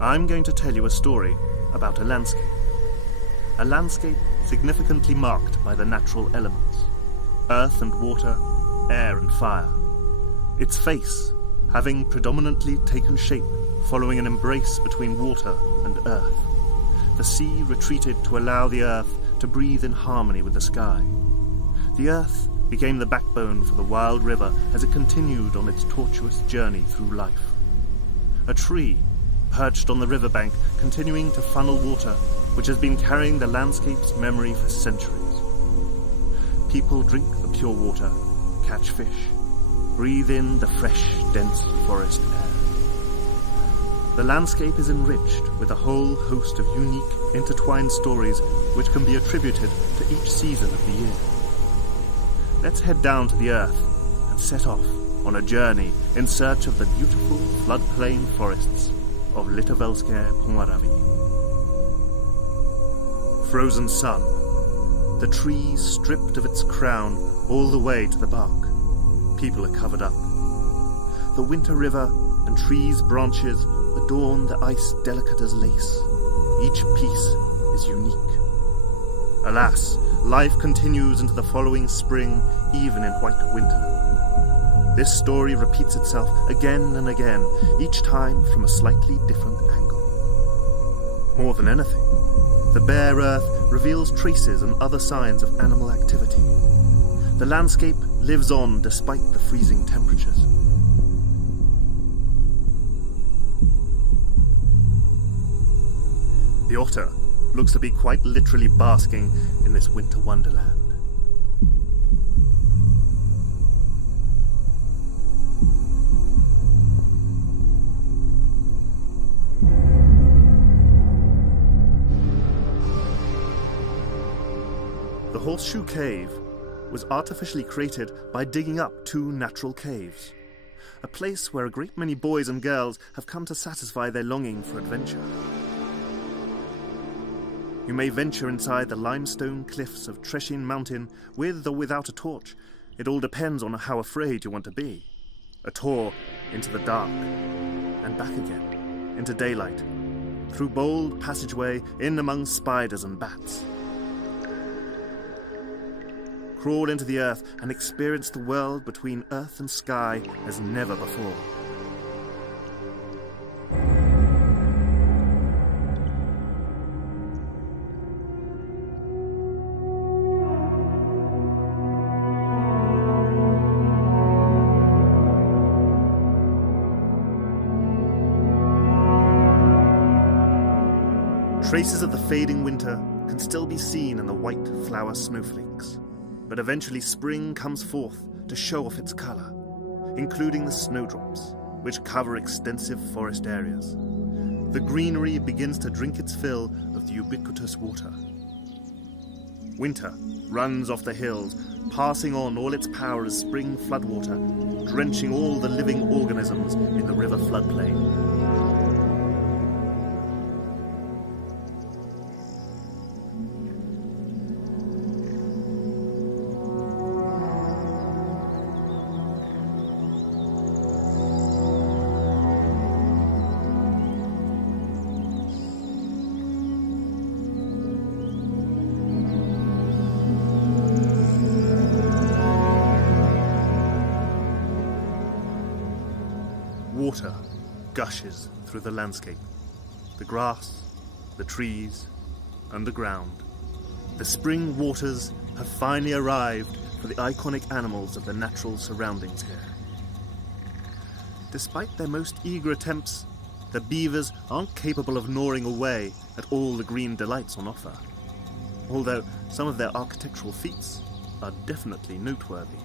I'm going to tell you a story about a landscape. A landscape significantly marked by the natural elements: earth and water, air and fire. Its face having predominantly taken shape following an embrace between water and earth. The sea retreated to allow the earth to breathe in harmony with the sky. The earth became the backbone for the wild river as it continued on its tortuous journey through life. A tree perched on the riverbank, continuing to funnel water, which has been carrying the landscape's memory for centuries. People drink the pure water, catch fish, breathe in the fresh, dense forest air. The landscape is enriched with a whole host of unique, intertwined stories which can be attributed to each season of the year. Let's head down to the earth and set off on a journey in search of the beautiful floodplain forests of Litovelské Pomoraví. Frozen sun, the tree stripped of its crown all the way to the bark. People are covered up. The winter river and trees' branches adorn the ice delicate as lace. Each piece is unique. Alas, life continues into the following spring, even in white winter. This story repeats itself again and again, each time from a slightly different angle. More than anything, the bare earth reveals traces and other signs of animal activity. The landscape lives on despite the freezing temperatures. The otter looks to be quite literally basking in this winter wonderland. The Horseshoe Cave was artificially created by digging up two natural caves, a place where a great many boys and girls have come to satisfy their longing for adventure. You may venture inside the limestone cliffs of Treshin Mountain with or without a torch. It all depends on how afraid you want to be. A tour into the dark and back again into daylight, through bold passageway in among spiders and bats. Crawl into the earth and experience the world between earth and sky as never before. Traces of the fading winter can still be seen in the white flower snowflakes, but eventually spring comes forth to show off its colour, including the snowdrops, which cover extensive forest areas. The greenery begins to drink its fill of the ubiquitous water. Winter runs off the hills, passing on all its power as spring floodwater, drenching all the living organisms in the river floodplain. Water gushes through the landscape. The grass, the trees, and the ground. The spring waters have finally arrived for the iconic animals of the natural surroundings here. Despite their most eager attempts, the beavers aren't capable of gnawing away at all the green delights on offer, although some of their architectural feats are definitely noteworthy.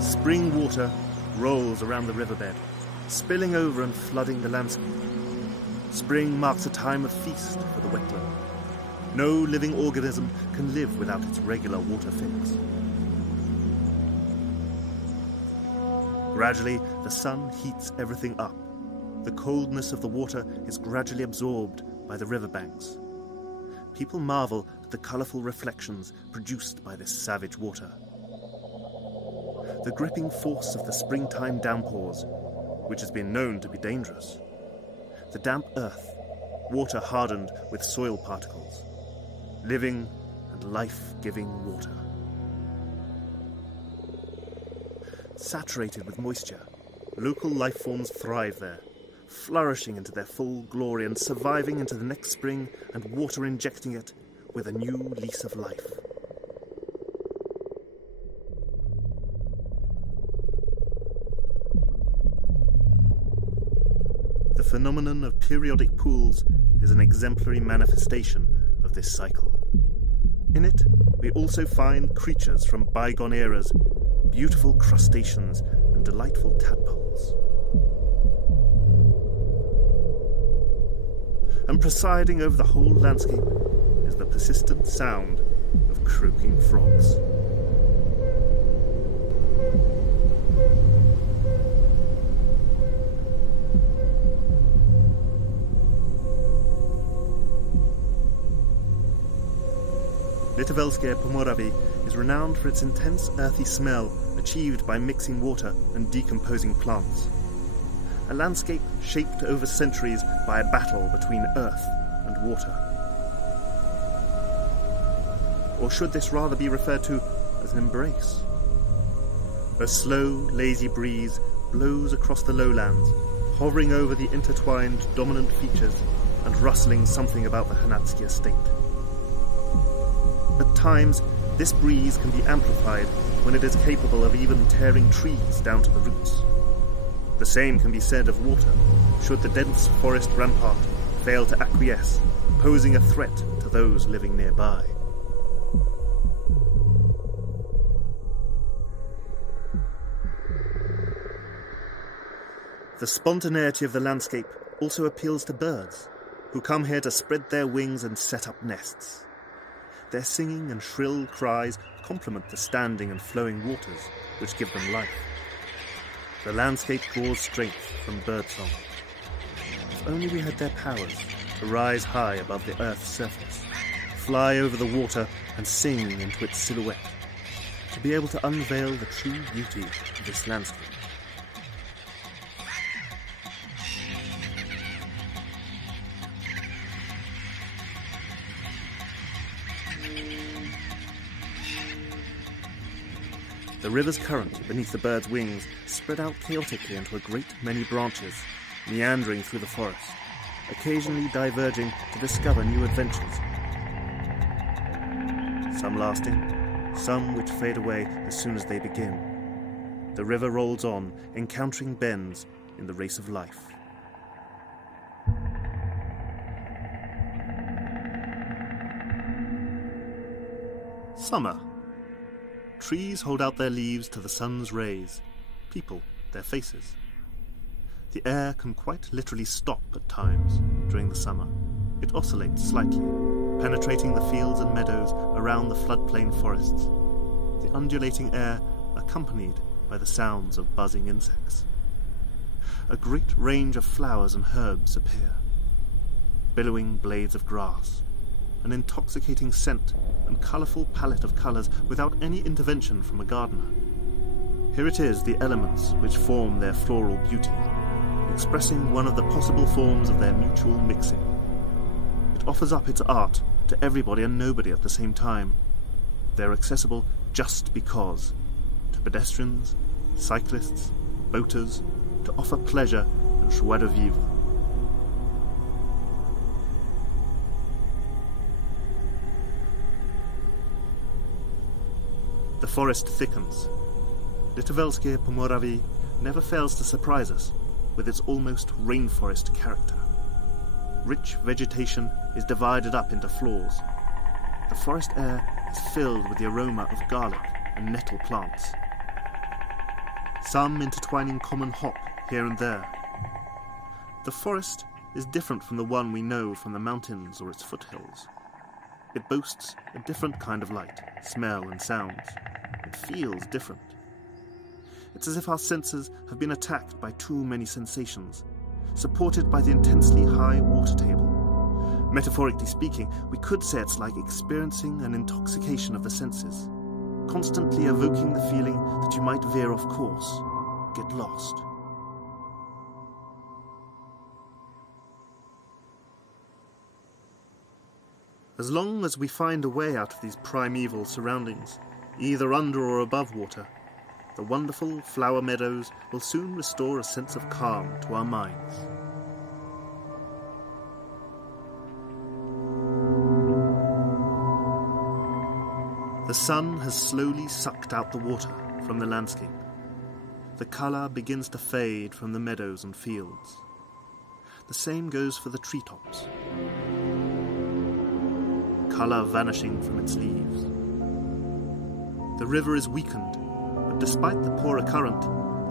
Spring water rolls around the riverbed, spilling over and flooding the landscape. Spring marks a time of feast for the wetland. No living organism can live without its regular water fix. Gradually, the sun heats everything up. The coldness of the water is gradually absorbed by the riverbanks. People marvel at the colourful reflections produced by this savage water. The gripping force of the springtime downpours, which has been known to be dangerous. The damp earth, water hardened with soil particles. Living and life-giving water. Saturated with moisture, local life forms thrive there, flourishing into their full glory and surviving into the next spring and water injecting it with a new lease of life. The phenomenon of periodic pools is an exemplary manifestation of this cycle. In it, we also find creatures from bygone eras, beautiful crustaceans and delightful tadpoles. And presiding over the whole landscape is the persistent sound of croaking frogs. Litovelské Pomoraví is renowned for its intense earthy smell achieved by mixing water and decomposing plants. A landscape shaped over centuries by a battle between earth and water. Or should this rather be referred to as an embrace? A slow, lazy breeze blows across the lowlands, hovering over the intertwined dominant features and rustling something about the Horseshoe estate. At times, this breeze can be amplified when it is capable of even tearing trees down to the roots. The same can be said of water, should the dense forest rampart fail to acquiesce, posing a threat to those living nearby. The spontaneity of the landscape also appeals to birds, who come here to spread their wings and set up nests. Their singing and shrill cries complement the standing and flowing waters, which give them life. The landscape draws strength from birdsong. If only we had their powers to rise high above the earth's surface, fly over the water and sing into its silhouette, to be able to unveil the true beauty of this landscape. The river's current beneath the bird's wings spread out chaotically into a great many branches, meandering through the forest, occasionally diverging to discover new adventures. Some lasting, some which fade away as soon as they begin. The river rolls on, encountering bends in the race of life. Summer. Trees hold out their leaves to the sun's rays, people their faces. The air can quite literally stop at times during the summer. It oscillates slightly, penetrating the fields and meadows around the floodplain forests, the undulating air accompanied by the sounds of buzzing insects. A great range of flowers and herbs appear, billowing blades of grass, an intoxicating scent and colourful palette of colours without any intervention from a gardener. Here it is, the elements which form their floral beauty, expressing one of the possible forms of their mutual mixing. It offers up its art to everybody and nobody at the same time. They're accessible just because, to pedestrians, cyclists, boaters, to offer pleasure and joie de vivre. The forest thickens. Litovelské Pomoraví never fails to surprise us with its almost rainforest character. Rich vegetation is divided up into floors. The forest air is filled with the aroma of garlic and nettle plants, some intertwining common hop here and there. The forest is different from the one we know from the mountains or its foothills. It boasts a different kind of light, smell and sounds. It feels different. it's as if our senses have been attacked by too many sensations, supported by the intensely high water table. Metaphorically speaking, we could say it's like experiencing an intoxication of the senses, constantly evoking the feeling that you might veer off course, get lost. As long as we find a way out of these primeval surroundings, either under or above water, the wonderful flower meadows will soon restore a sense of calm to our minds. The sun has slowly sucked out the water from the landscape. The colour begins to fade from the meadows and fields. The same goes for the treetops. Colour vanishing from its leaves. The river is weakened, but despite the poorer current,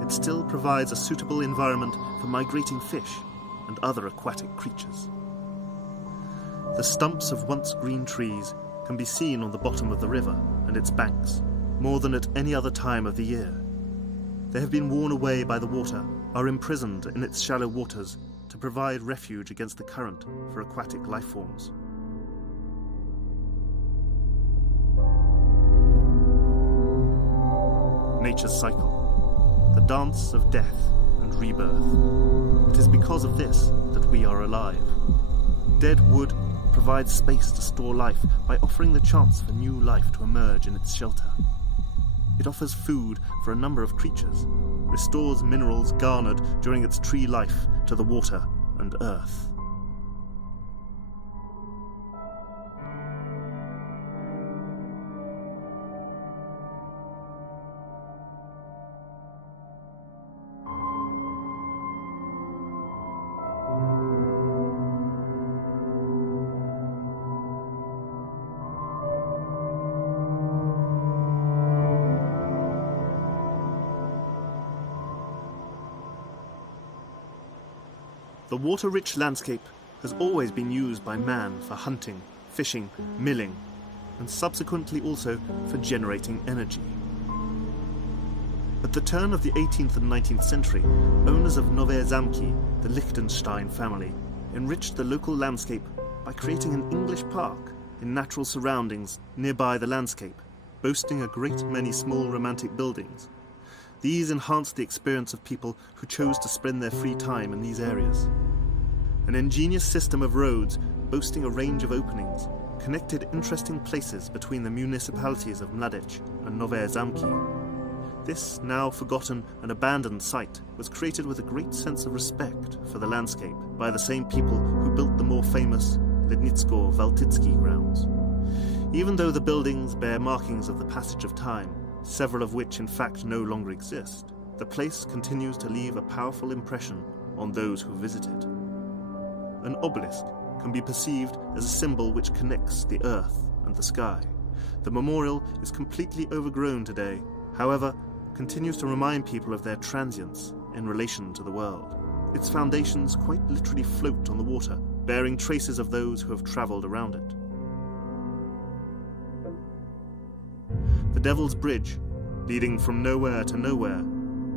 it still provides a suitable environment for migrating fish and other aquatic creatures. The stumps of once green trees can be seen on the bottom of the river and its banks, more than at any other time of the year. They have been worn away by the water, are imprisoned in its shallow waters to provide refuge against the current for aquatic life forms. Nature's cycle, the dance of death and rebirth. It is because of this that we are alive. Dead wood provides space to store life by offering the chance for new life to emerge in its shelter. It offers food for a number of creatures, restores minerals garnered during its tree life to the water and earth. The water-rich landscape has always been used by man for hunting, fishing, milling, and subsequently also for generating energy. At the turn of the 18th and 19th century, owners of Nové Zámky, the Liechtenstein family, enriched the local landscape by creating an English park in natural surroundings nearby the landscape, boasting a great many small romantic buildings. These enhanced the experience of people who chose to spend their free time in these areas. An ingenious system of roads, boasting a range of openings, connected interesting places between the municipalities of Mladec and Nové Zámky. This now forgotten and abandoned site was created with a great sense of respect for the landscape by the same people who built the more famous Lednicko-Valtický grounds. Even though the buildings bear markings of the passage of time, several of which in fact no longer exist, the place continues to leave a powerful impression on those who visit it. An obelisk can be perceived as a symbol which connects the earth and the sky. The memorial is completely overgrown today, however, continues to remind people of their transience in relation to the world. Its foundations quite literally float on the water, bearing traces of those who have travelled around it. The Devil's Bridge, leading from nowhere to nowhere,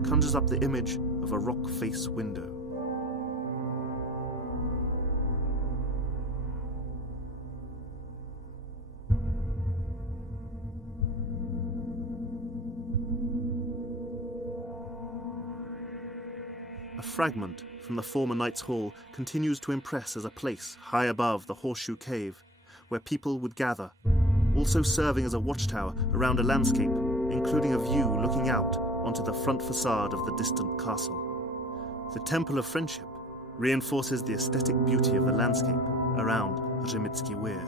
conjures up the image of a rock face window. A fragment from the former Knight's Hall continues to impress as a place high above the Horseshoe Cave, where people would gather, also serving as a watchtower around a landscape, including a view looking out onto the front facade of the distant castle. The Temple of Friendship reinforces the aesthetic beauty of the landscape around Rzymicki Weir.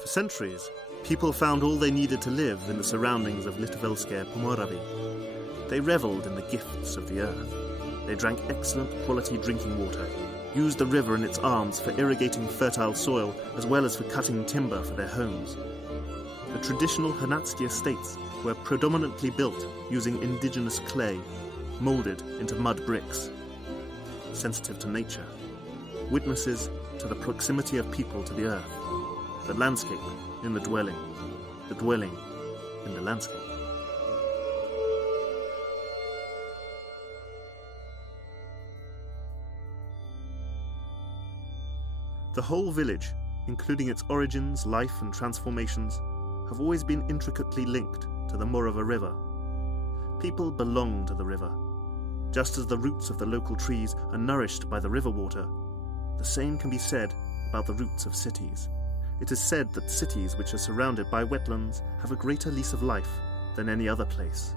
For centuries, people found all they needed to live in the surroundings of Litovelské Pomoraví. They revelled in the gifts of the earth. They drank excellent quality drinking water, used the river and its arms for irrigating fertile soil as well as for cutting timber for their homes. The traditional Hnatsky estates were predominantly built using indigenous clay, moulded into mud bricks. Sensitive to nature, witnesses to the proximity of people to the earth, the landscape in the dwelling, the dwelling in the landscape. The whole village, including its origins, life and transformations, have always been intricately linked to the Morava River. People belong to the river. Just as the roots of the local trees are nourished by the river water, the same can be said about the roots of cities. It is said that cities which are surrounded by wetlands have a greater lease of life than any other place.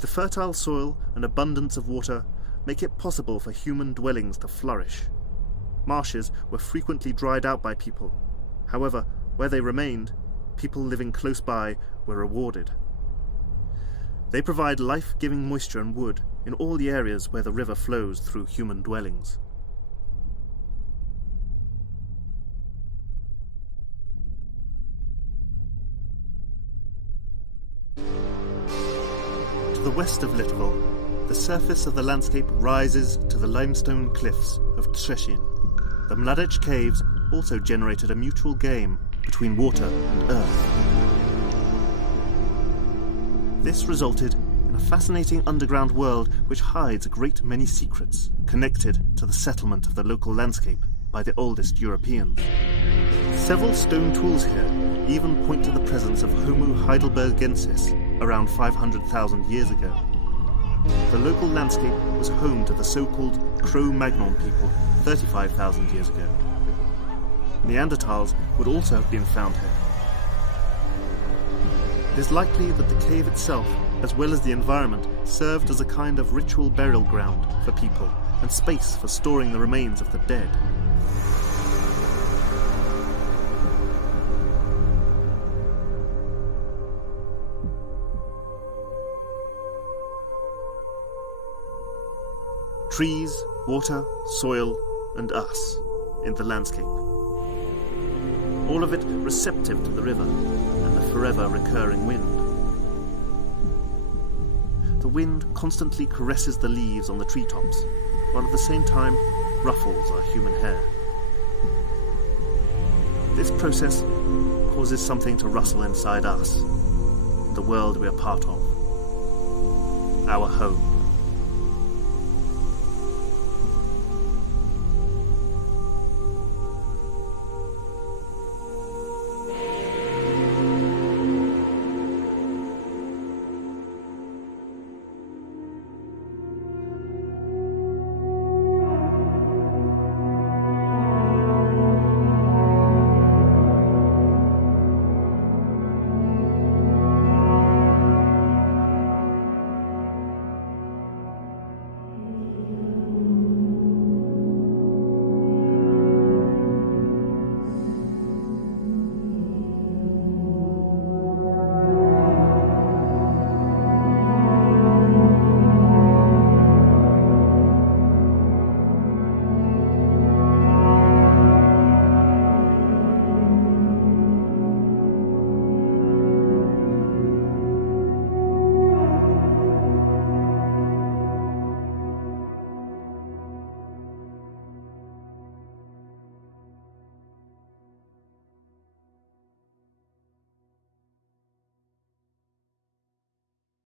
The fertile soil and abundance of water make it possible for human dwellings to flourish. Marshes were frequently dried out by people. However, where they remained, people living close by were rewarded. They provide life-giving moisture and wood in all the areas where the river flows through human dwellings. To the west of Litovel, the surface of the landscape rises to the limestone cliffs of Trzecin. The Mladec caves also generated a mutual game between water and earth. This resulted in a fascinating underground world which hides a great many secrets connected to the settlement of the local landscape by the oldest Europeans. Several stone tools here even point to the presence of Homo heidelbergensis around 500,000 years ago. The local landscape was home to the so-called Cro-Magnon people 35,000 years ago. Neanderthals would also have been found here. It is likely that the cave itself, as well as the environment, served as a kind of ritual burial ground for people and space for storing the remains of the dead. Trees, water, soil, and us in the landscape. All of it receptive to the river and the forever recurring wind. The wind constantly caresses the leaves on the treetops, while at the same time ruffles our human hair. This process causes something to rustle inside us, the world we are part of, our home.